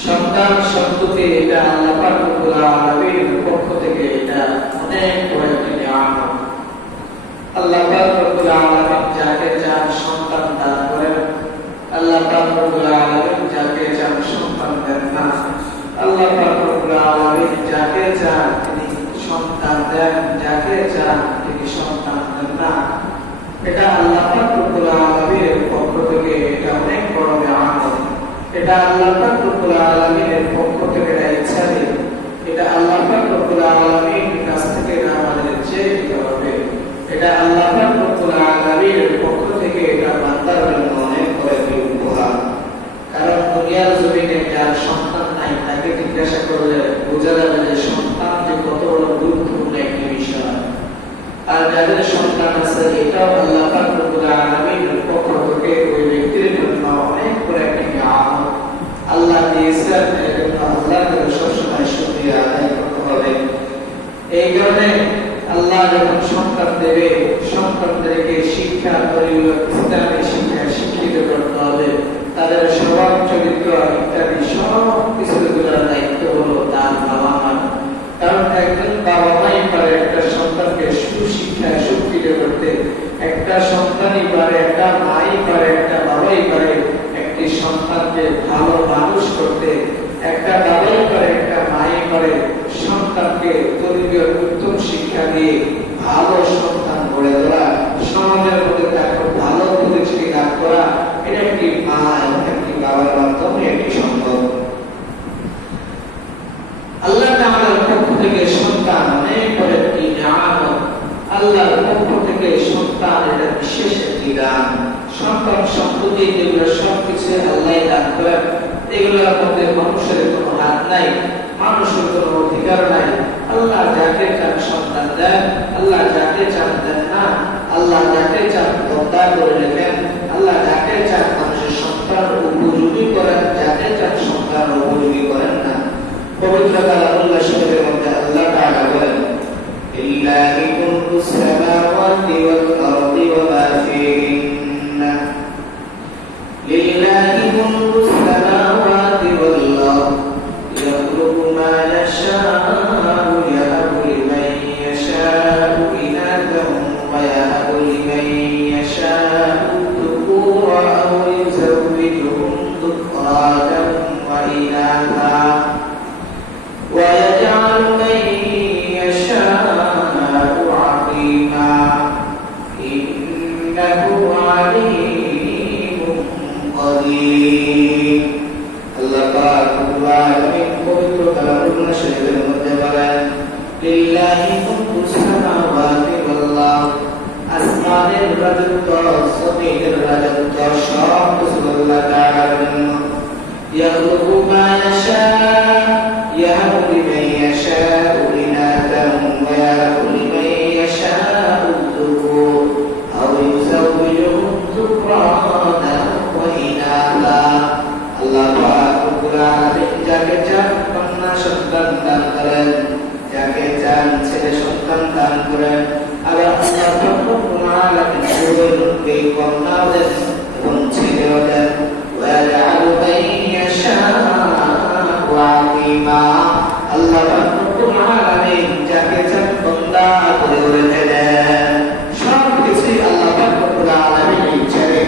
সন্তান শব্দকে এটা আল্লাহ পাক রব্বুল আলামিনের পক্ষ থেকে এটা অনেক বড় একটি নিয়ামত। আল্লাহ পাক রব্বুল আলামিন যাকে চান সন্তান দান করেন, আল্লাহ পাক রব্বুল আলামিন যাকে চান সন্তান দেন না। আল্লাহ পাক রব্বুল আলামিন যাকে চান তিনি সন্তান দেন, যাকে চান তিনি সন্তান দেন না। এটা আল্লাহ পাক রব্বুল আলামিনের পক্ষ থেকে এটা অনেক বড় নিয়ামত। এটা আল্লাহ পাক রব্বুল আলামিনের পক্ষ থেকে ইচ্ছা নেই, এটা আল্লাহ পাক রব্বুল আলামিনের কাছ থেকে আমাদের চেয়ে নিতে হবে। এটা আল্লাহ পাক রব্বুল আলামিনের পক্ষ থেকে এটা বান্দার জন্য অনেক বড় একটি উপহার। কারণ দুনিয়ার জমিনে যার সন্তান নাই তাকে জিজ্ঞাসা করলে বোঝা যাবে যে সন্তান যে কত বড় গুরুত্বপূর্ণ একটি বিষয়। আর যাদের সন্তান আছে এটাও আল্লাহ পাক রব্বুল আলামিনের পক্ষ থেকে ওই ব্যক্তির জন্য অনেক বড় একটি নিয়ামত। আল্লাহ দিয়েছেন, এজন্য আল্লাহকে সবসময় শুকরিয়া আদায় করতে হবে। এই কারণে আল্লাহ যখন সন্তান দেবে, সন্তানদেরকে শিক্ষা ইসলামী শিক্ষায় শিক্ষিত করতে হবে। তাদের স্বভাব চরিত্র ইত্যাদি সব কিছুগুলোর দায়িত্ব হলো তার বাবা মার। কারণ একজন বাবা মাই পারে একটা সন্তানকে সুশিক্ষায় শিক্ষিত করতে, একটা সন্তানই পারে, একটা মাই পারে, একটা বাবাই পারে একটি সন্তানকে ভালো মানুষ করতে। একটা বাবাই পারে, একটা মাই পারে সন্তানকে ধর্মীয় উত্তম শিক্ষা দিয়ে ভালো সন্তান গড়ে তোলা, সমাজের মধ্যে তাকে ভালো পরিচিতি লাভ করা। এটা একটি মা এবং একটি বাবার মাধ্যমে এটি সম্ভব। আল্লাহ তাআলার পক্ষ থেকে সন্তান অনেক বড় একটি নিয়ামত। আল্লাহর পক্ষ থেকে সন্তান এটা বিশেষ একটি দান। সন্তান সম্পত্তি যেগুলো সবকিছু আল্লাহ দান করেন, এগুলোর মধ্যে মানুষের কোনো হাত নাই, মানুষের কোনো অধিকার নাই। আল্লাহ যাকে চান সন্তান দেন, আল্লাহ যাকে চান দেন না। আল্লাহ যাকে চান বন্দা করে রেখেন, আল্লাহ যাকে চান মানুষের সন্তান উপযোগী করেন, যাকে চান সন্তান উপযোগী করেন না। পবিত্র কালামুল্লাহ শরীফের মধ্যে আল্লাহ তাআলা বলেন, লিল্লাহি মুলকুস সামাওয়াতি ওয়াল আরদি ওয়া মা ফীহিন্না, লিল্লাহি মুলকুস সামাওয়াতি ওয়াল আরদি ইয়াখলুকু মা ইয়াশা'উ ইয়াহাবু লিমান ইয়াশা'উ ইনাতান ওয়া ইয়াহাবু লিমান ইয়াশা'উ যুকুরান আও ইউযাওwijuhum যুকরাnan ওয়া ইনাথান ويجعل من يشاء عقيما إنه عليم قدير। আল্লাহ পাক রব্বুল আলামিন পবিত্র কালামুল্লাহ শরীফের মধ্যে বলেন, লিল্লাহি মুলকুস সামাওয়াতি ওয়াল আরদ, আসমানের রাজত্ব, জমিনের রাজত্ব সব কিছু আল্লাহ তাআলার জন্য। ইয়াখলুকু মা ইয়াশা' يهب لمن يشاء إناثا ويهب لمن يشاء الذكور أو يزوجهم ذكرانا وإناثا। আল্লাহ পাক রব্বুল আলামিন যাকে চান কন্যা সন্তান দান করেন, যাকে চান ছেলে সন্তান দান করেন। আবার আল্লাহ পাক রব্বুল আলামিন উভয়কে কন্যাও দেন এবং ছেলেও দেন। ويجعل من يشاء عقيما। আল্লাহ রব্বুল আলামিন যাকে চান বান্দা করে রেখে দেন। সবকিছু আল্লাহ রব্বুল আলামিন ইচ্ছায়।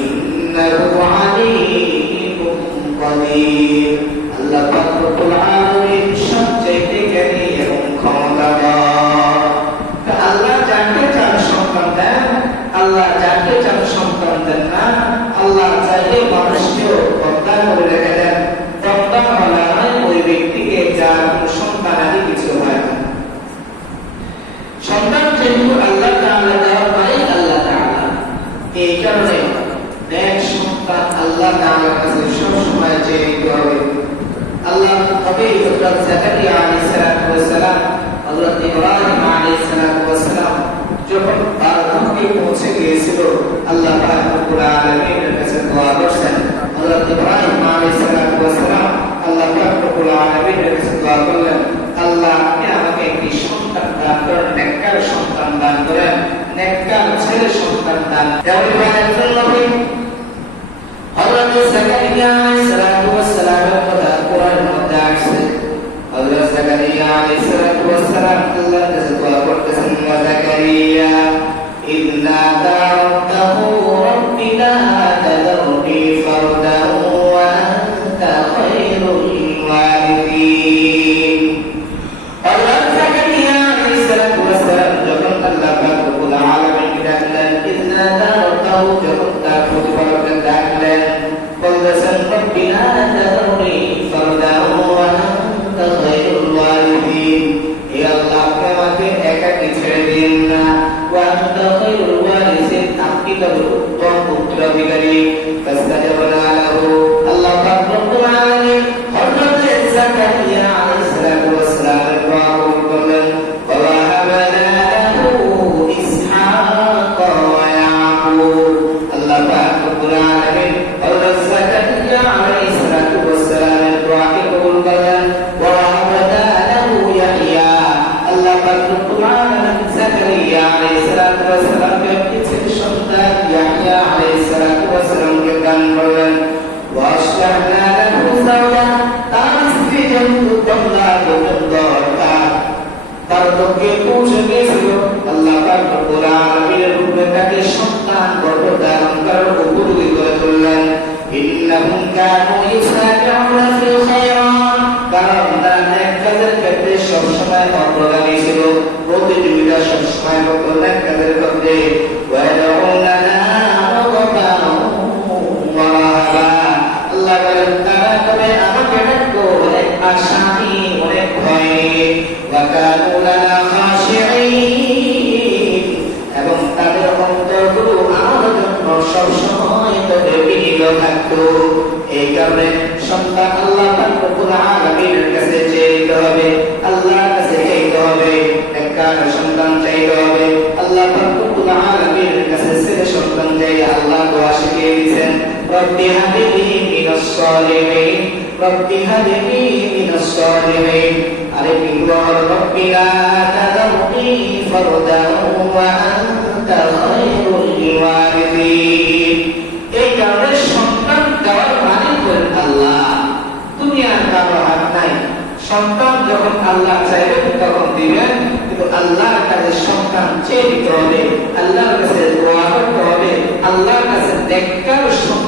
ইন্নাহু আলীমুন কদির। আল্লাহ রব্বুল আলামিন সবচাইতে জ্ঞানী এবং ক্ষমতাবান। আল্লাহ যাকে চান সন্তান দেন, আল্লাহ যাকে চান সন্তান দেন না। আল্লাহ চাইলে মানুষকেও বান্দা করে রেখে দেন। বান্দা বলা হয় ওই ব্যক্তিকে যার কোনো সন্তান আদি কিছু হয় না। সন্তান যেহেতু আল্লাহ তাআলা দেওয়ার মালিক আল্লাহ তাআলা, এই কারণে নেক সন্তান আল্লাহ তাআলার কাছে সবসময় চেয়ে নিতে হবে। আল্লাহ নবী হযরত জাকারিয়া আলাইহিস সালাম, হযরত ইব্রাহিম আলাইহিস সালাম যখন বার্ধক্যে পৌঁছে গিয়েছিল, আল্লাহ পাক রব্বুল আলামিনের কাছে দোয়া করছেন। হযরত ইব্রাহিম আলাইহিস সালাম আল্লাহ পাক রব্বুল আলামিনের কাছে দোয়া করলেন, আল্লাহ আপনি আমাকে একটি সন্তান দান করেন, নেককার সন্তান দান করেন, নেককার ছেলে সন্তান দান। এমন একজন নবী হযরত জাকারিয়া আলাইহিস সালামের কথা رب لا تذرني فردا وأنت خير الوارثين يا الله كما في একাকী ছেড়ে দিন না وأنت خير الوارثين আপনি তবে উত্তম উত্তরাধিকারী فاستجبنا له الله رب العالمين حضرت زكريا عليه الصلاة والسلام دعا করলেন ووهبنا له إسحاق ويعقوب الله رب العالمين حضرت زكريا عليه الصلاة والسلام دعا قبول করলেন ووهبنا له يحيى الله رب العالمين زكريا عليه الصلاة والسلام কে সন্তান ইয়াহইয়া আলাইহিস সালাতু ওয়াস সালামকে দান করলেন ওয়াসলাহনা লাহু যাওজা তার স্ত্রী যন্তু কমলা তার লোকে পৌঁছে গিয়েছিল আল্লাহ পাক রব্বুল আলামিনের রূপে তাকে সন্তান গর্ভধারণ করার উপযোগী করে তুললেন ইন্নাহুম কানু ইউসারিউনা ফিল খায়রাত কারণ তারা নেক কাজের ক্ষেত্রে সবসময় অগ্রগামী ছিল প্রতিযোগিতা সবসময় হতো নেক কাজের ক্ষেত্রে ওয়ায়াদউনা রাগাবান ওয়া রাহাবা আল্লাহ বলেন তারা তবে আমাকে ডাকতো অনেক আশা নিয়ে অনেক ভয় নিয়ে ওয়া কানু লানা খাশিঈন এবং তাদের অন্তরগুলো আমার জন্য সবসময় তবে বিনীত থাকতো এই কারণে সন্তান আল্লাহ পাক রব্বুল আলামিনের কাছে চাইতে হবে আল্লাহর কাছে চাইতে হবে একটা সন্তান চাইতে হবে আল্লাহ পাক রব্বুল আলামিনের কাছে ছেলে সন্তান চাই আল্লাহ দোয়া শিখিয়ে দিয়েছেন রব্বি হাবলি মিনাস সালিহিন রব্বি হাবলি মিনাস সালিহিন আরেকটি দোয়া রব্বি লা তাযরনি ফারদান ওয়া আনতা খায়রুল ওয়ারিসিন এই কারণে সন্তান দেওয়ার মালিক হলেন আল্লাহ দুনিয়ার কারো হাত নাই সন্তান যখন আল্লাহ চাইবেন তখন দিবেন কিন্তু আল্লাহর কাছে সন্তান চেয়ে দিতে হবে আল্লাহর কাছে দোয়া করতে হবে আল্লাহর কাছে নেককার সন্তান